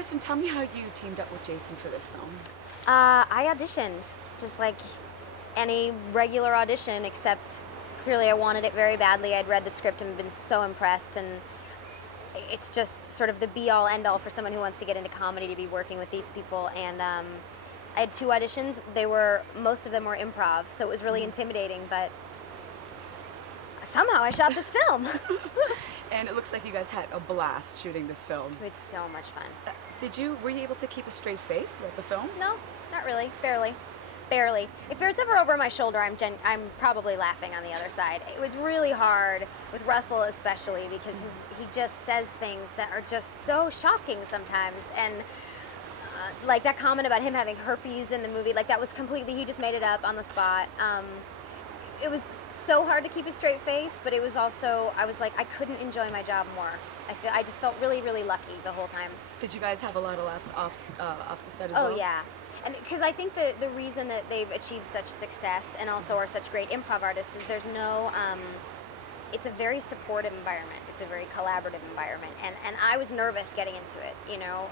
Kristen, tell me how you teamed up with Jason for this film. I auditioned just like any regular audition, except clearly I wanted it very badly. I'd read the script and been so impressed, and it's just sort of the be-all, end-all for someone who wants to get into comedy to be working with these people. And I had two auditions. Most of them were improv, so it was really intimidating, but somehow I shot this film. And it looks like you guys had a blast shooting this film. It's so much fun. Were you able to keep a straight face throughout the film? No, not really. Barely. If it's ever over my shoulder, I'm probably laughing on the other side. It was really hard with Russell, especially because he just says things that are just so shocking sometimes. And like that comment about him having herpes in the movie, like that was completely, he just made it up on the spot. It was so hard to keep a straight face, but it was also, I was like, I couldn't enjoy my job more. I just felt really, really lucky the whole time. Did you guys have a lot of laughs off the set as well? Oh yeah, and because I think the reason that they've achieved such success and also are such great improv artists is there's no, it's a very supportive environment. It's a very collaborative environment, and I was nervous getting into it, you know,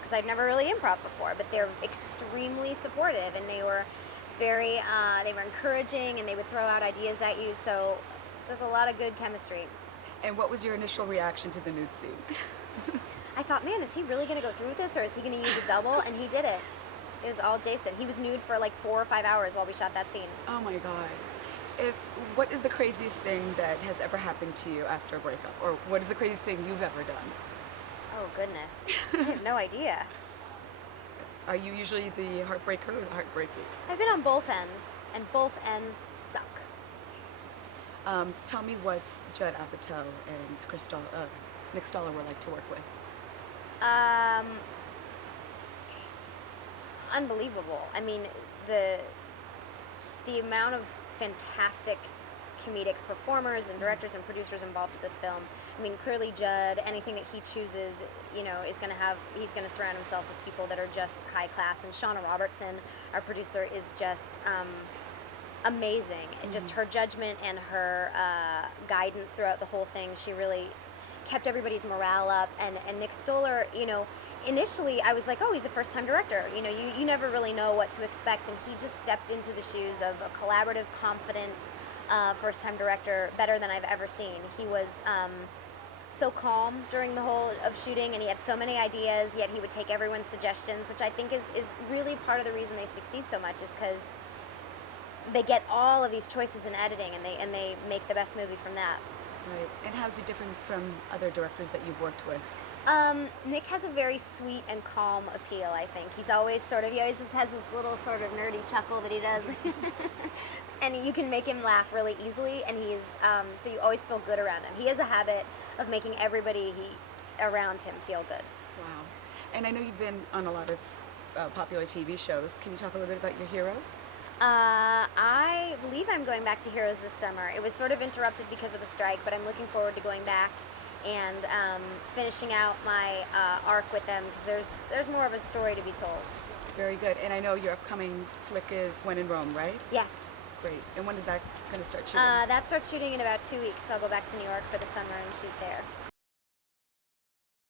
because I'd never really improv before, but they're extremely supportive, and they were they were encouraging, and they would throw out ideas at you, so there's a lot of good chemistry. And what was your initial reaction to the nude scene? I thought, man, is he really going to go through with this, or is he going to use a double? And he did it. It was all Jason. He was nude for like 4 or 5 hours while we shot that scene. Oh my God. What is the craziest thing that has ever happened to you after a breakup? Or what is the craziest thing you've ever done? Oh, goodness. I have no idea. Are you usually the heartbreaker or the heartbreaker? I've been on both ends, and both ends suck. Tell me what Judd Apatow and Nick Stoller were like to work with. Unbelievable. I mean, the amount of fantastic comedic performers and directors and producers involved with this film. I mean, clearly Judd, anything that he chooses, you know, he's going to surround himself with people that are just high class. And Shauna Robertson, our producer, is just amazing. And just her judgment and her guidance throughout the whole thing, she really kept everybody's morale up. And Nick Stoller, you know, initially I was like, oh, he's a first-time director. You know, you never really know what to expect. And he just stepped into the shoes of a collaborative, confident first-time director better than I've ever seen. He was so calm during the whole of shooting, and he had so many ideas, yet he would take everyone's suggestions, which I think is really part of the reason they succeed so much, is because they get all of these choices in editing, and they make the best movie from that. Right. And how's he different from other directors that you've worked with? Nick has a very sweet and calm appeal, I think. He always just has this little sort of nerdy chuckle that he does. And you can make him laugh really easily, and so you always feel good around him. He has a habit of making everybody around him feel good. Wow. And I know you've been on a lot of popular TV shows. Can you talk a little bit about your heroes? I believe I'm going back to Heroes this summer. It was sort of interrupted because of the strike, but I'm looking forward to going back and finishing out my arc with them, because there's more of a story to be told. Very good. And I know your upcoming flick is When in Rome, right? Yes. Great. And when is that going to start shooting? That starts shooting in about 2 weeks, so I'll go back to New York for the summer and shoot there.